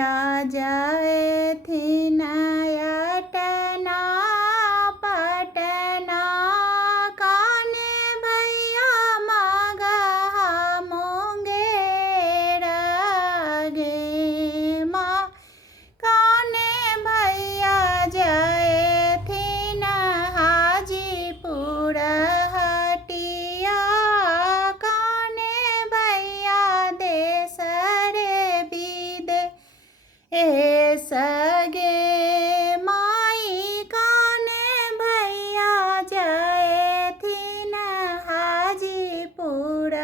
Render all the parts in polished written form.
भैया जाए थी नयाटना पटना काने भैया मगा मोंगेरा गे माँ काने भैया जाए थी न हाजीपुर हटिया काने भैया देश रे विदे ए सगे माई काने भैया जाए थी न हाजीपुर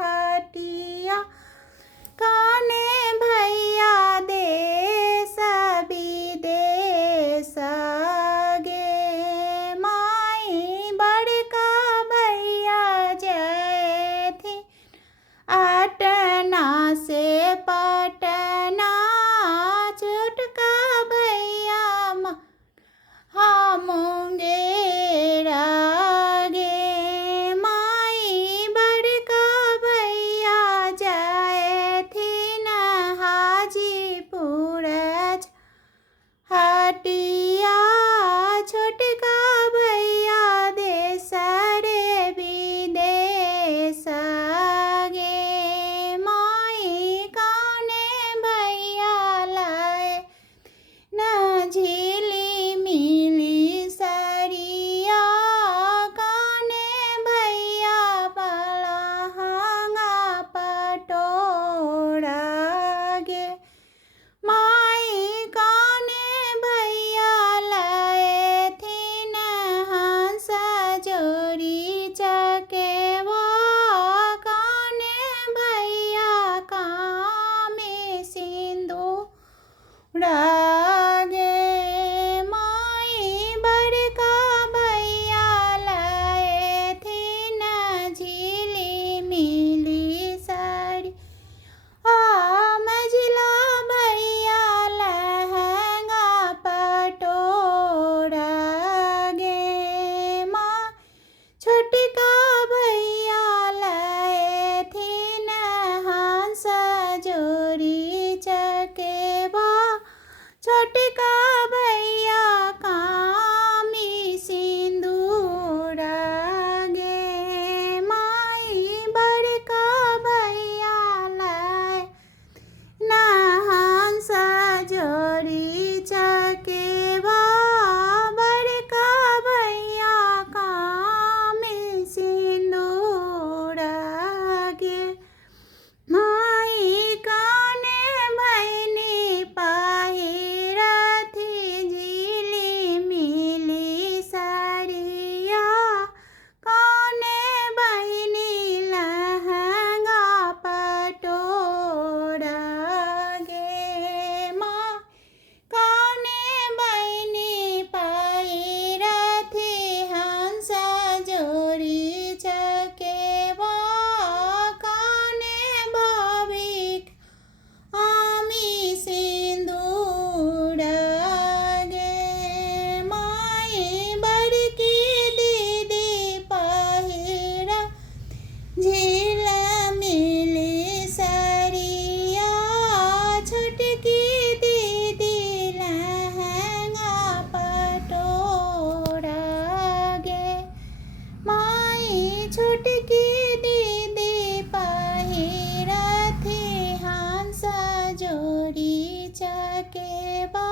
हटिया काने भैया देश विदेश गे माई बड़का भैया जाए थी अटना से पटना छोटका भैया मुंगेरा गे माई बड़का भैया जाए थी न हाजीपुर हटिया छोटका भैया देश रे विदेश गे माई काने भैया लाए न झिली मिली सरिया काने भैया पलहंगा पटोरा गे माई काने भैया लाए थी न हंस जोरी चकेवा काने भैया कामे सिंदूरा गे माई बड़का भैया लाए थी न झिली मिली साड़ी मझिला भैया लहंगा पटोरा गे माँ छोटका भैया लाए थी न हंस जोरी चकेवा छोटका भैया कामी सिंदूरा गे माई बड़का भैया लाए न हंस जोरी चकेवा बड़का भैया कामी सिंदूरा गे माई काने बहनी पाहिरथी झिली मिली साड़िया काने बहनी लहंगा पटोरा गे माँ काने बहनी पाहिरथी हंस जोरी चकेवा काने भाविक आमी सिंदूरा गे माई बड़की दीदी पहिरा झीला मिली सरिया छोटकी दीदी लहंगा पटोरा गे माई छोटकी दीदी पहिरा थी हंस जोरी चकेवा